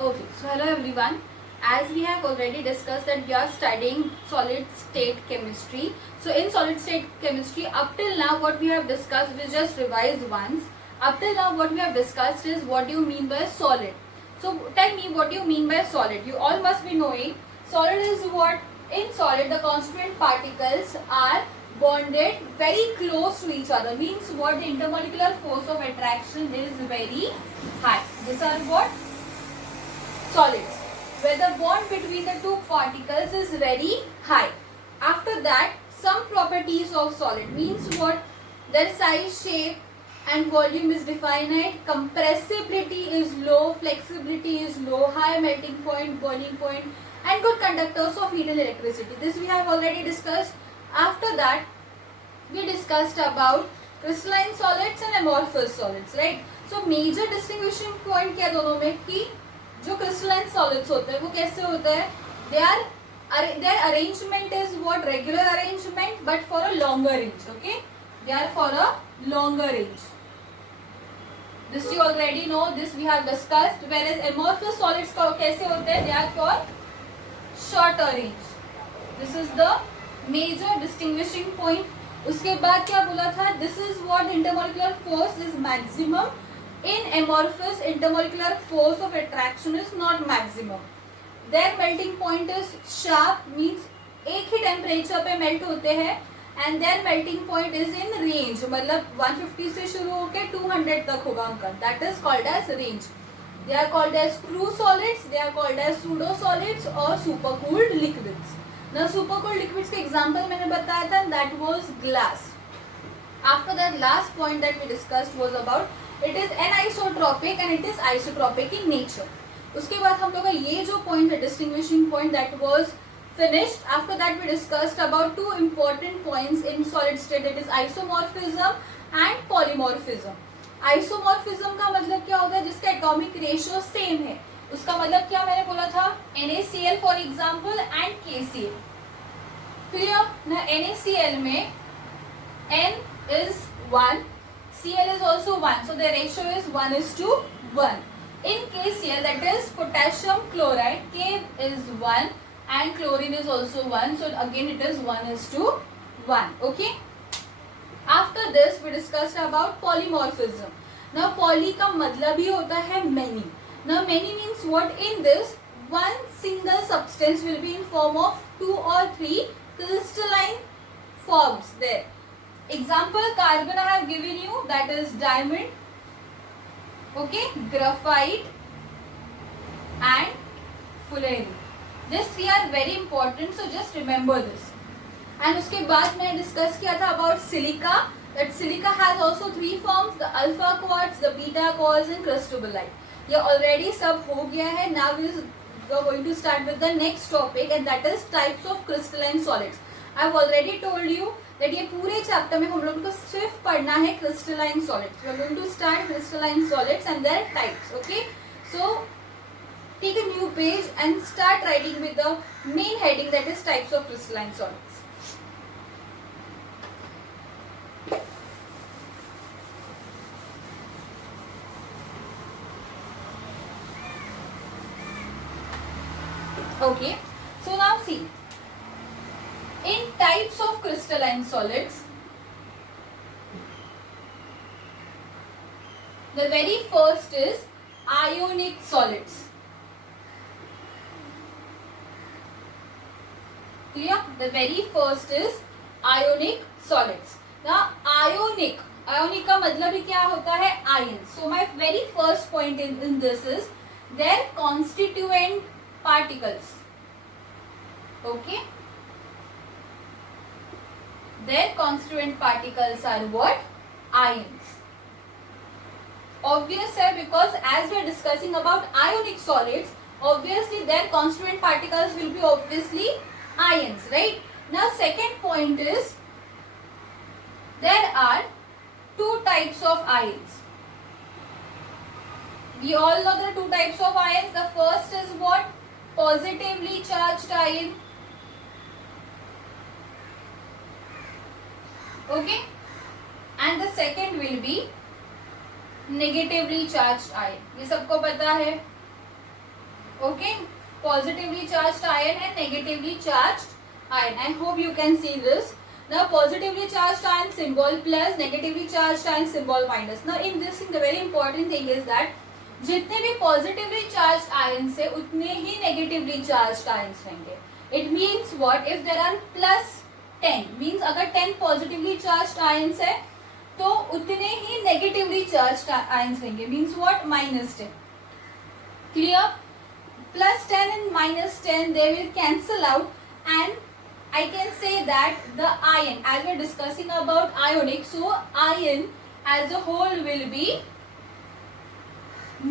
Okay, so hello everyone. As we have already discussed that we are studying solid state chemistry. So in solid state chemistry, up till now what we have discussed, we just revised once. Up till now what we have discussed is what do you mean by solid. So tell me what do you mean by solid. You all must be knowing solid is what, in solid the constituent particles are bonded very close to each other. Means what, the intermolecular force of attraction is very high. These are what? Solids, where the bond between the two particles is very high. After that, some properties of solid means what? Their size, shape and volume is definite, compressibility is low, flexibility is low, high melting point, boiling point and good conductors of heat and electricity. This we have already discussed. After that, we discussed about crystalline solids and amorphous solids, right? So major distinguishing point क्या दोनों में कि जो crystalline solids होते हैं वो कैसे होते हैं, their arrangement is what, regular arrangement but for a longer range. Okay, they are for a longer range. This you already know, this we have discussed. Whereas amorphous solids कैसे होते हैं, they are for shorter range. This is the major distinguishing point. उसके बाद क्या बोला था, this is what the intermolecular force is maximum. In amorphous, intermolecular force of attraction is not maximum. Their melting point is sharp, means एक ही temperature पे melt होते हैं and their melting point is in range, मतलब 150 से शुरू होके 200 तक होगा उनका. That is called as range. They are called as true solids, they are called as pseudo solids or supercooled liquids. Now supercooled liquids के example मैंने बताया था, that was glass. After that, last point that we discussed was about it is anisotropic and it is isotropic in nature. उसके बाद हम लोग का ये जो point है, distinguishing point, that was finished. After that we discussed about two important points in solid state, that is isomorphism and polymorphism. Isomorphism का मतलब क्या होता है, जिसका atomic ratio same है. उसका मतलब क्या मैंने बोला था, NaCl for example and KCl. Clear ना, NaCl में N is 1, Cl is also 1, so the ratio is 1:1. In KCl, that is potassium chloride, K is 1 and chlorine is also 1, so again it is 1:1. Okay. After this we discussed about polymorphism. Now poly का मतलब ही होता है many. Now many means what, in this one single substance will be in form of 2 or 3 crystalline forms there. Example, carbon I have given you, that is diamond, okay, graphite and fullerene. These three are very important, so just remember this. And उसके बाद मैंने discuss किया था about silica, that silica has also 3 forms, the alpha quartz, the beta quartz and cristobalite. ये already सब हो गया है. Now we are going to start with the next topic, and that is types of crystalline solids. I have already told you that ये पूरे chapter में हम लोगों को सिर्फ पढ़ना है crystalline solids. We are going to start crystalline solids and their types. Okay, so take a new page and start writing with the main heading, that is types of crystalline solids. Okay, so now see, in types of crystalline solids, the very first is ionic solids. Clear? The very first is ionic solids. Now ionic का मतलब ही क्या होता है, ions. So my very first point in this is their constituent particles. Okay, their constituent particles are what, ions. Obvious है, because as we are discussing about ionic solids, obviously their constituent particles will be obviously ions, right? Now second point is there are 2 types of ions. We all know the 2 types of ions. The first is what, positively charged ion. Okay, and the second will be negatively charge ion. ये सबको पता है. Okay, positively charged ion and negatively charged ion. I hope you can see this. Now positively charged ion symbol plus, negatively charged ion symbol minus. Now in this thing the very important thing is that जितने भी positively charge ions है उतने ही negatively charge ions रहेंगे. It means what, if there are plus 10 means अगर 10 positively charge ions है तो उतने ही नेगेटिवली चार्ज आयन्स रहेंगे. Means what, -10. Clear? Plus 10 and minus 10 they will cancel out, and I can say that the ion, as we are discussing about ionic, so ion as a whole will be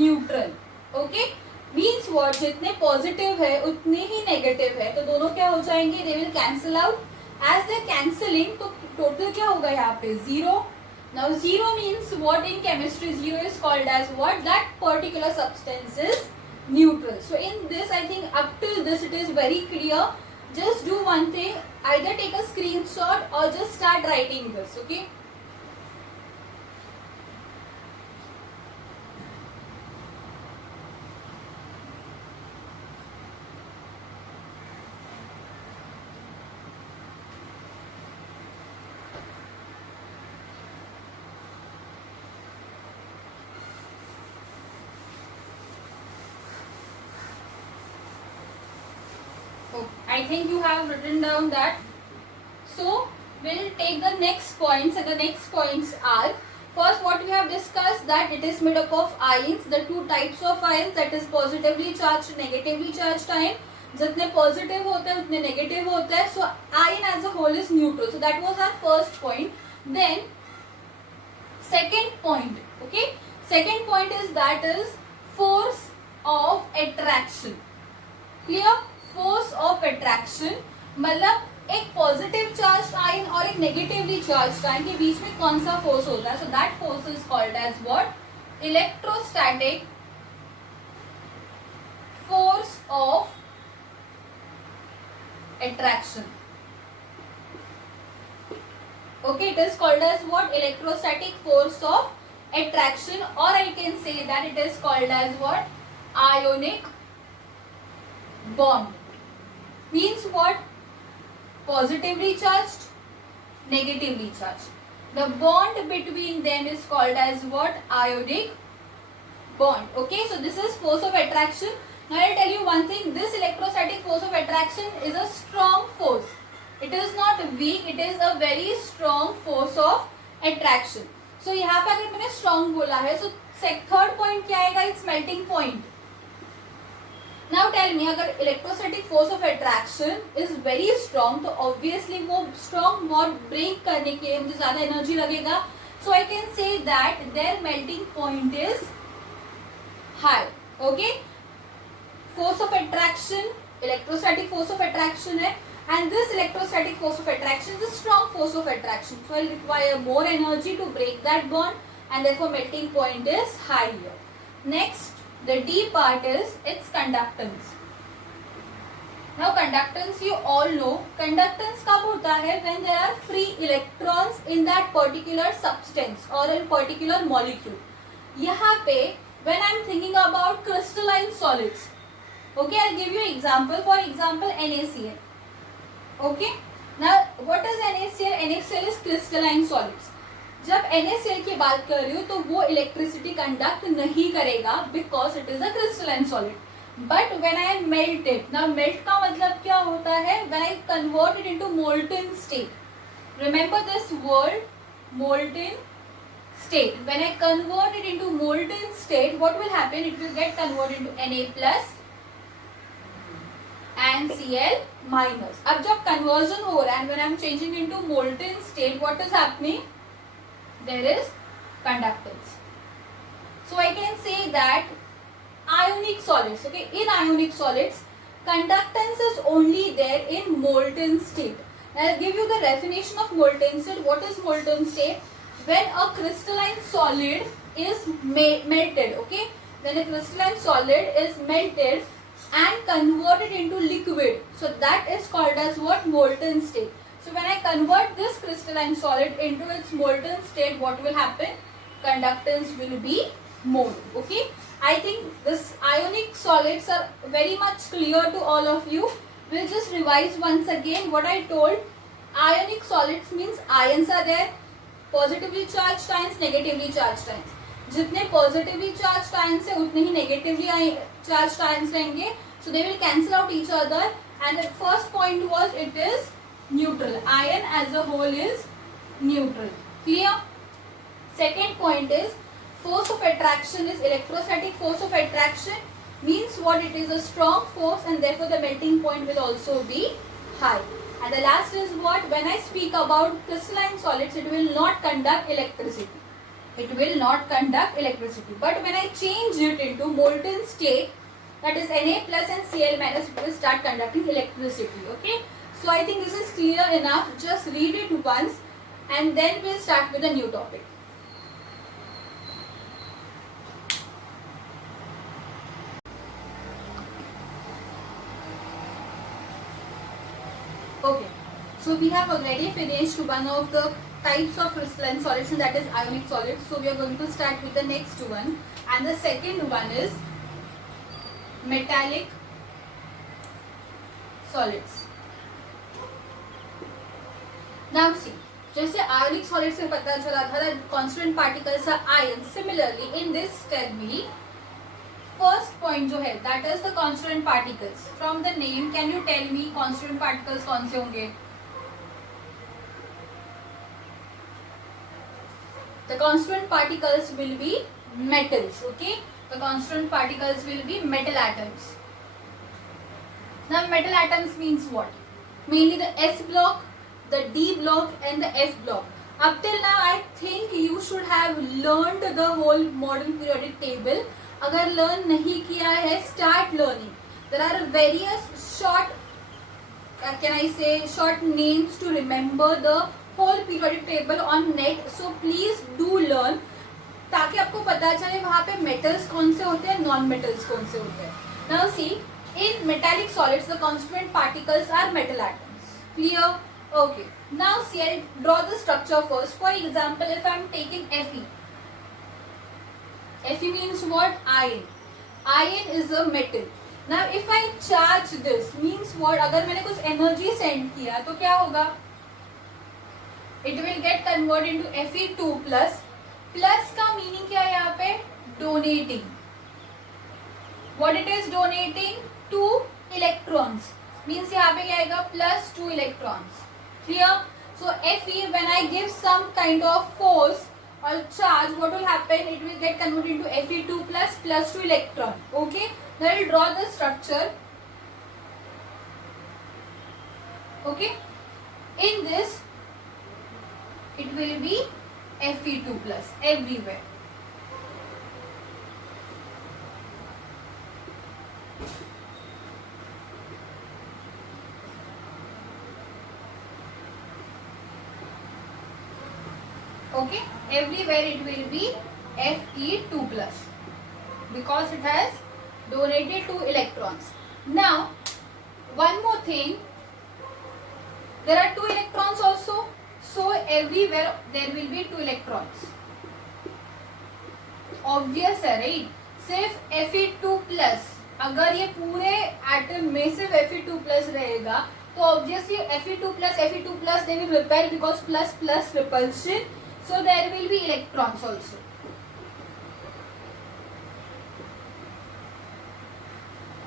neutral. Okay, means what, जितने positive है उतने ही negative है तो दोनों क्या हो जाएंगे, they will cancel out. As they cancelling तो टोटल क्या होगा यहाँ पे, 0. Now 0 means what in chemistry, 0 is called as what, that particular substance is neutral. So in this I think up till this it is very clear. Just do one thing, either take a screenshot or just start writing this. Okay, I think you have written down that. So we'll take the next points, and the next points are, first what we have discussed, that it is made up of ions, the two types of ions, that is positively charged, negatively charged ion. जितने positive होते हैं उतने negative होते हैं. So ion as a whole is neutral. So that was our first point. Then second point, okay, second point is that is force of attraction. Clear? Force of attraction मतलब एक positive charge ion और एक negatively charge ion के बीच में कौन सा force होता है. So that force is called as what, electrostatic force of attraction. Okay, it is called as what, electrostatic force of attraction, or I can say that it is called as what, ionic bond. Means what, positively charged, negatively charged. The bond between them is called as what, ionic bond. Okay, so this is force of attraction. Now I'll tell you one thing, this electrostatic force of attraction is a strong force. It is not weak, it is a very strong force of attraction. So यहाँ पे अगर मैंने strong बोला है, so third point क्या आएगा, it's melting point. Now tell me, अगर electrostatic force of attraction is very strong तो obviously वो strong bond break करने के लिए मुझे ज़्यादा energy लगेगा. So I can say that their melting point is high. Okay, force of attraction, electrostatic force of attraction है, and this electrostatic force of attraction is a strong force of attraction. So I'll require more energy to break that bond, and therefore melting point is high here. Next, the D part is its conductance. Now conductance you all know. Conductance कब होता है, when there are free electrons in that particular substance or in particular molecule. यहाँ पे when I am thinking about crystalline solids, okay, I'll give you example. For example, NaCl. Okay, now what is NaCl? NaCl is crystalline solids. जब NaCl की बात कर रही हूँ तो वो इलेक्ट्रिसिटी कंडक्ट नहीं करेगा because it is a crystalline solid. But when I melt it, now melt का मतलब क्या होता है, when I convert it into molten state. Remember this word, molten state. When I convert it into molten state, what will happen? It will get converted into Na plus and Cl minus. अब जब conversion हो रहा है, and when I am changing into molten state, what is happening? There is conductance. So I can say that ionic solids, okay, in ionic solids, conductance is only there in molten state. Now I'll give you the definition of molten state. What is molten state? When a crystalline solid is melted, okay, when a crystalline solid is melted and converted into liquid, so that is called as what? Molten state. So when I convert this crystalline solid into its molten state, what will happen? Conductance will be more. Okay, I think this ionic solid solids are very much clear to all of you. We'll just revise once again what I told. Ionic solids means ions are there, positively charged ions, negatively charged ions. जितने positively charged ions है उतने ही negatively charged ions रहेंगे. So they will cancel out each other. And the first point was it is neutral. Ion as a whole is neutral. Clear? Second point is force of attraction is electrostatic force of attraction. Means what? It is a strong force and therefore the melting point will also be high. And the last is what? When I speak about crystalline solids, it will not conduct electricity. It will not conduct electricity. But when I change it into molten state, that is Na plus and Cl minus, it will start conducting electricity. Okay. So I think this is clear enough. Just read it once and then we'll start with a new topic. Okay, so we have already finished one of the types of crystalline solids, and that is ionic solids. So we are going to start with the next one, and the second one is metallic solids. Now see, जैसे ionic solids से पता चला था that constant particles are ions. Similarly, in this tell me first point जो है that is the constant particles. From the name, can you tell me constant particles कौन से होंगे? The constant particles will be metals. Okay, the constant particles will be metal atoms. Now metal atoms means what? Mainly the S block, the D block and the F block. Up till now I think you should have learned the whole modern periodic table. अगर learn नहीं किया है, start learning. There are various short, can I say, short names to remember the whole periodic table on net. So please do learn, ताकि आपको पता चले वहाँ पे metals कौन से होते हैं, non metals कौन से होते हैं. Now see, in metallic solids the constituent particles are metal atoms. Clear? Okay. Now see, I'll draw the structure first. For example, if I am taking Fe. Fe means what? Iron. Iron is a metal. Now if I charge this, means what? अगर मैंने कुछ energy send किया तो क्या होगा? It will get converted into Fe2 plus. Plus का meaning क्या है यहाँ पे? Donating. What it is donating? 2 electrons. Means यहाँ पे क्या आएगा? Plus 2 electrons. Clear? So Fe, when I give some kind of force or charge, what will happen? It will get converted into Fe2 plus 2 electron. Okay. Now I will draw the structure. Okay. In this, it will be Fe2 plus everywhere. Okay, everywhere it will be Fe2 plus because it has donated 2 electrons. Now, one more thing, there are 2 electrons also, so everywhere there will be 2 electrons. Obvious है, right? सिर्फ Fe2 plus, अगर ये पूरे atom में सिर्फ Fe2 plus रहेगा तो obviously Fe2 plus they will repel because plus repulsion. So there will be electrons also.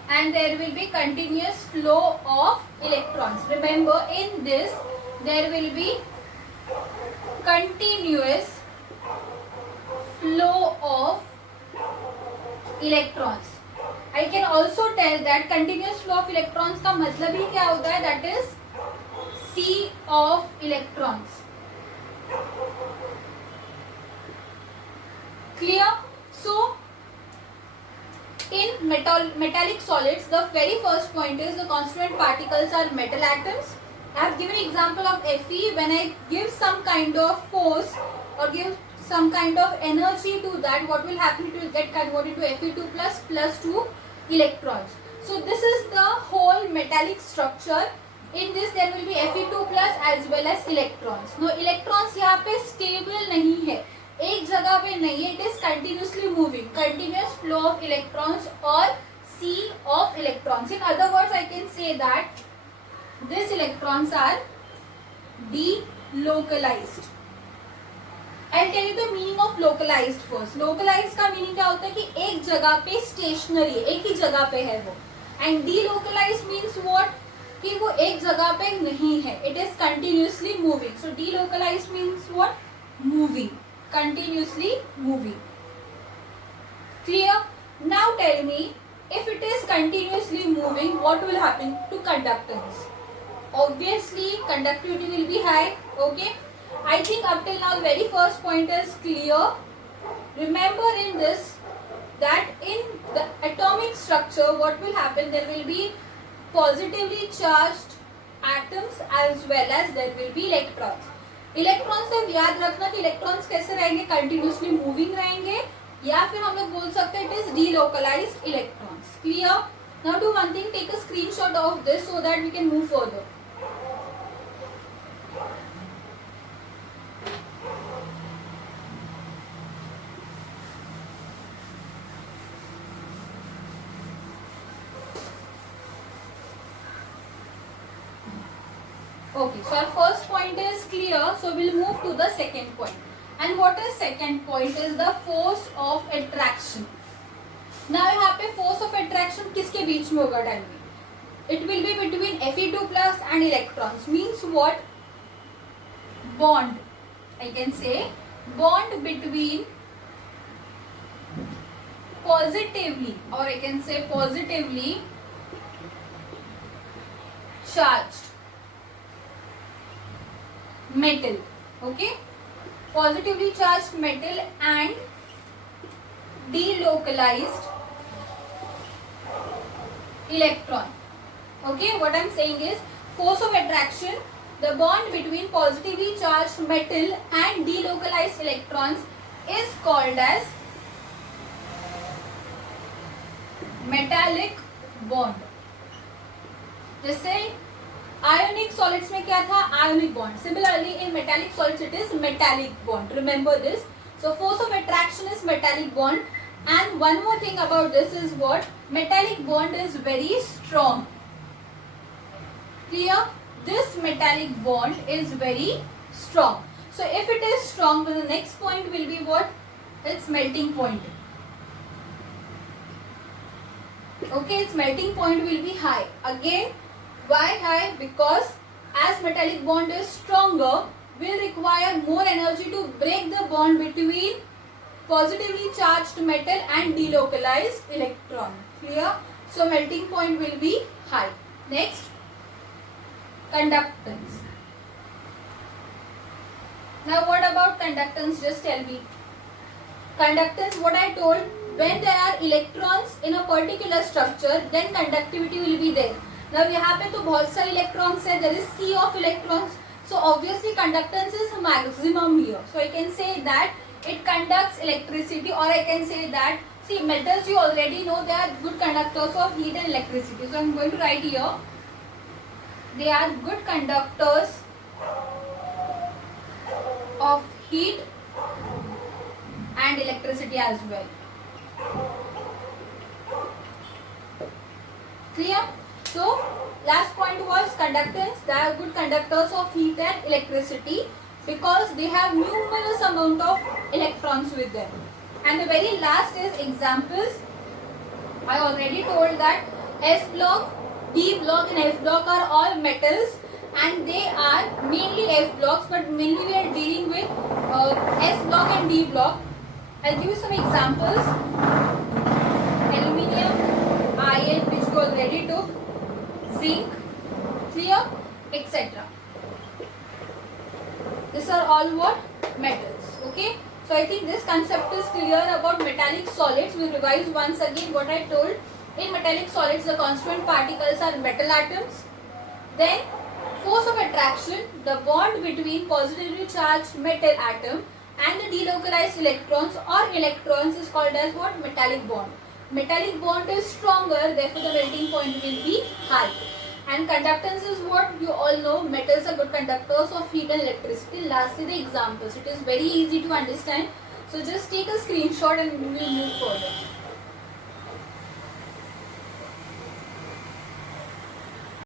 And there will be continuous flow of electrons. Remember, in this there will be continuous flow of electrons. I can also tell that continuous flow of electrons का मतलब ही क्या होता है? That is C of electrons. Clear? So, in metallic solids, the very first point is the constituent particles are metal atoms. I have given example of Fe. When I give some kind of force or give some kind of energy to that, what will happen? It will get converted to Fe2 plus 2 electrons. So this is the whole metallic structure. In this there will be Fe2 plus as well as electrons. Now electrons यहाँ पे stable नहीं है, एक जगह पे नहीं है, it is continuously moving, continuous flow of electrons or C of electrons. In other words, I can say that these electrons are delocalized. I'll tell you the meaning of localized first. Localized का meaning क्या होता है कि एक जगह पे stationary है, एक ही जगह पे है वो. And delocalized means what? कि वो एक जगह पे नहीं है. It is continuously moving. So delocalized means what? Moving, continuously moving. Clear? Now tell me, if it is continuously moving, what will happen to conductance? Obviously, conductivity will be high. Okay. I think up till now very first point is clear. Remember in this that in the atomic structure what will happen, there will be positively charged atoms as well as there will be electrons. Electrons से याद रखना कि electrons कैसे रहेंगे, continuously moving रहेंगे, या फिर हम लोग बोल सकते हैं it is delocalized electrons. Clear? Now do one thing, take a screenshot of this so that we can move further. Okay, so our first point is clear, so we'll move to the second point. And what is second point is the force of attraction. Now यहाँ पे force of attraction किसके बीच में होगा time में? It will be between Fe2 plus and electrons. Means what? Bond. I can say bond between positively, or I can say positively charged metal. Okay, positively charged metal and delocalized electron. Okay, what I am saying is force of attraction, the bond between positively charged metal and delocalized electrons is called as metallic bond. जैसे ionic solids में क्या था? Ionic bond. Similarly in metallic solids it is metallic bond. Remember this. So force of attraction is metallic bond. And one more thing about this is what? Metallic bond is very strong. Clear? This metallic bond is very strong. So if it is strong, then the next point will be what? Its melting point. Okay, its melting point will be high. Again, why high? Because as metallic bond is stronger, will require more energy to break the bond between positively charged metal and delocalized electron. Clear? So melting point will be high. Next, conductance. Now what about conductance? Just tell me. Conductance, what I told, when there are electrons in a particular structure, then conductivity will be there. Now यहाँ पे तो बहुत सारे electrons है, there is sea of electrons, so obviously conductance is maximum here. So I can say that it conducts electricity, or I can say that, see, metals you already know they are good conductors of heat and electricity. So I am going to write here, they are good conductors of heat and electricity as well. Clear? So last point was conductance. They are good conductors of heat and electricity because they have numerous amount of electrons with them. And the very last is examples. I already told that S block, D block and F block are all metals, and they are mainly F blocks, but mainly we are dealing with S block and D block. I'll give you some examples. Aluminium, iron, which we already took, zinc, clear, etc. These are all what? Metals. Okay. So I think this concept is clear about metallic solids. We'll revise once again what I told. In metallic solids, the constituent particles are metal atoms. Then force of attraction, the bond between positively charged metal atom and the delocalized electrons or electrons is called as what? Metallic bond. Metallic bond is stronger, therefore the melting point will be high. And conductance is what? You all know, metals are good conductors of heat and electricity. Lastly, the examples. It is very easy to understand. So just take a screenshot and we will move further.